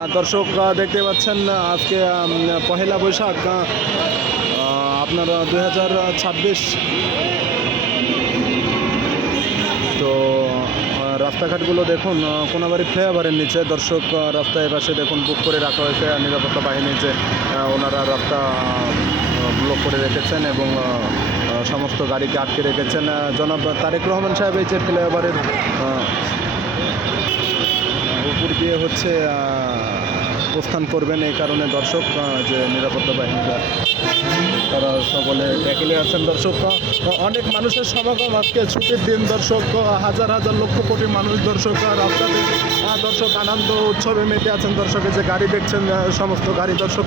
দর্শক দেখতে পাচ্ছেন আজকে পহেলা বৈশাখ আপনার 2026। তো রাস্তাঘাটগুলো দেখুন কোনাবাড়ি ফ্লাইওভারের নিচে দর্শক রাস্তায় পাশে দেখুন বুক করে রাখা হয়েছে নিরাপত্তা বাহিনী যে ওনারা রাস্তা ব্লক করে রেখেছেন এবং সমস্ত গাড়িকে আটকে রেখেছেন। জনাব তারেক রহমান সাহেব এই যে ফ্লাইওভারের উপর দিয়ে হচ্ছে প্রস্থান করবেন, এই কারণে দর্শক যে নিরাপত্তা বাহিনীরা তারা সকলে ট্যাকেলে আছেন। দর্শক অনেক মানুষের সমাগম, আজকে ছুটির দিন দর্শক, হাজার হাজার লক্ষ কোটি মানুষ দর্শক রাস্তাতে দর্শক আনন্দ উৎসবে মেতে আছেন। দর্শকের যে গাড়ি দেখছেন সমস্ত গাড়ি দর্শক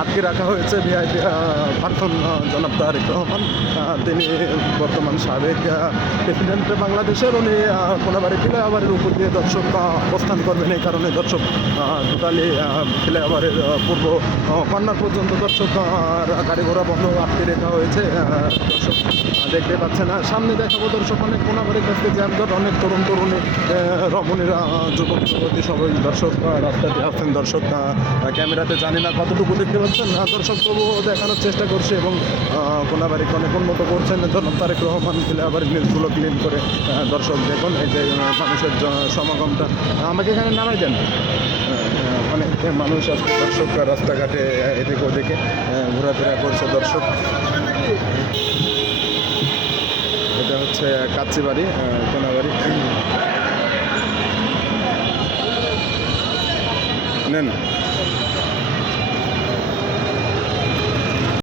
আটকে রাখা হয়েছে। ভিআইপি প্রার্থন জনাব তারেক রহমান, তিনি বর্তমান সাবেক প্রেসিডেন্ট বাংলাদেশের, উনি কোনাবাড়ি ফ্লাইওভারের উপর দিয়ে দর্শক প্রস্থান করবেন। এই কারণে দর্শক টোটালি ফ্লাইওভারের পূর্ব কর্নার পর্যন্ত দর্শক গাড়ি ঘোড়া বন্ধ আটকে রাখা হয়েছে। দর্শক দেখতে পাচ্ছেন সামনে দেখাবো দর্শক অনেক কোনাবাড়ির কাছে জ্যামজট, অনেক তরুণ তরুণী রমণীরা যুবক যুবতী সবাই দর্শক রাস্তাতে আছেন। দর্শক ক্যামেরাতে জানি না কতটুকু দেখতে পাচ্ছেন দর্শক, তবুও দেখানোর চেষ্টা করছে এবং কোনাবাড়িকে অনেক উন্নত করছেন জনাব তারেক রহমান। ফ্লাইওভারের নিউজগুলো ক্লিন করে দর্শক দেখুন এই যে মানুষের সমাগমটা, আমাকে এখানে নামাই দেন। অনেক মানুষ আজকে দর্শক রাস্তাঘাটে এদিকে ওদিকে ঘোরাফেরা করছে। দর্শক এটা হচ্ছে কাচ্চিবাড়ি, কোনাবাড়ি। নেন